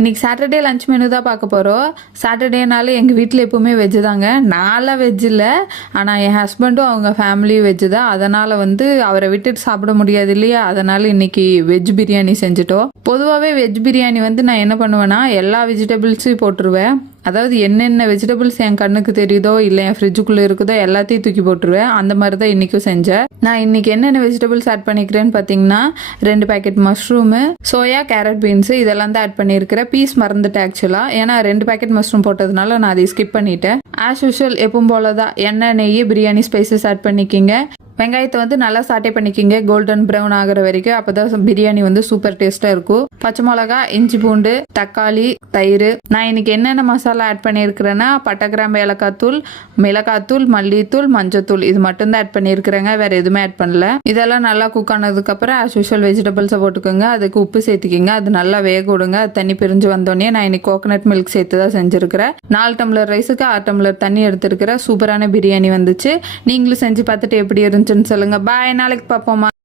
இன்றைக்கி Saturday lunch menu தான் பார்க்க போகிறோம். சாட்டர்டேனால எங்கள் வீட்டில் எப்போவுமே வெஜ்ஜு தாங்க. நான்லாம் வெஜ் இல்லை, ஆனால் என் ஹஸ்பண்டும் அவங்க ஃபேமிலியும் வெஜ்ஜு தான். அதனால் அவரை விட்டுட்டு சாப்பிட முடியாது இல்லையா, அதனால் இன்றைக்கி வெஜ் பிரியாணி செஞ்சுட்டோம். பொதுவாகவே வெஜ் பிரியாணி நான் என்ன பண்ணுவேன்னா எல்லா வெஜிடபிள்ஸையும் போட்டுருவேன். அதாவது என்னென்ன வெஜிடபிள்ஸ் என் கண்ணுக்கு தெரியுதோ இல்லை என் ஃப்ரிட்ஜுக்குள்ளே இருக்குதோ எல்லாத்தையும் தூக்கி போட்டுருவேன். அந்த மாதிரி தான் இன்றைக்கும் செஞ்சேன். நான் இன்றைக்கி என்னென்ன வெஜிடபிள்ஸ் ஆட் பண்ணிக்கிறேன்னு பார்த்தீங்கன்னா 2 packet mushroom, soya, carrot, beans இதெல்லாம் தான் ஆட் பண்ணியிருக்கிறேன். பீஸ் மறந்துட்டேன் ஆக்சுவலாக, ஏன்னா 2 பேக்கெட் மஷ்ரூம் போட்டதுனால நான் அதை ஸ்கிப் பண்ணிட்டேன். ஆஸ் யூஷுவல் எப்பவும் போல தான் எண்ணெய், நெய், பிரியாணி ஸ்பைசஸ் ஆட் பண்ணிக்கிங்க. வெங்காயத்தை நல்லா சாட்டே பண்ணிக்கிங்க கோல்டன் ப்ரௌன் ஆகிற வரைக்கும். அப்போ தான் பிரியாணி சூப்பர் டேஸ்ட்டாக இருக்கும். பச்சை மிளகா, இஞ்சி பூண்டு, தக்காளி, தயிர். நான் இன்னைக்கு என்னென்ன மசாலா ஆட் பண்ணியிருக்கிறேன்னா பட்டை, கிராம்பு, ஏலக்காய்த்தூள், மிளகாத்தூள், மல்லித்தூள், மஞ்சத்தூள் இது மட்டும்தான் ஆட் பண்ணியிருக்கிறேங்க. வேறு எதுவுமே ஆட் பண்ணல. இதெல்லாம் நல்லா குக் ஆனதுக்கப்புறம் ஆஸ் யூஷுவல் வெஜிடபிள்ஸை போட்டுக்கோங்க. அதுக்கு உப்பு சேர்த்துக்கிங்க. அது நல்லா வேக விடுங்க. அது தண்ணி பிரிஞ்சு வந்தோடனே நான் இன்னைக்கு கோகனட் மில்க் சேர்த்து தான் செஞ்சுருக்கிறேன். 4 டம்ளர் ரைஸுக்கு 6 டம்ளர் தண்ணி எடுத்துருக்கிறேன். சூப்பரான பிரியாணி வந்துச்சு. நீங்களும் செஞ்சு பார்த்துட்டு எப்படி இருந்துச்சுன்னு சொல்லுங்க. பாய், நாளைக்கு பார்ப்போமா.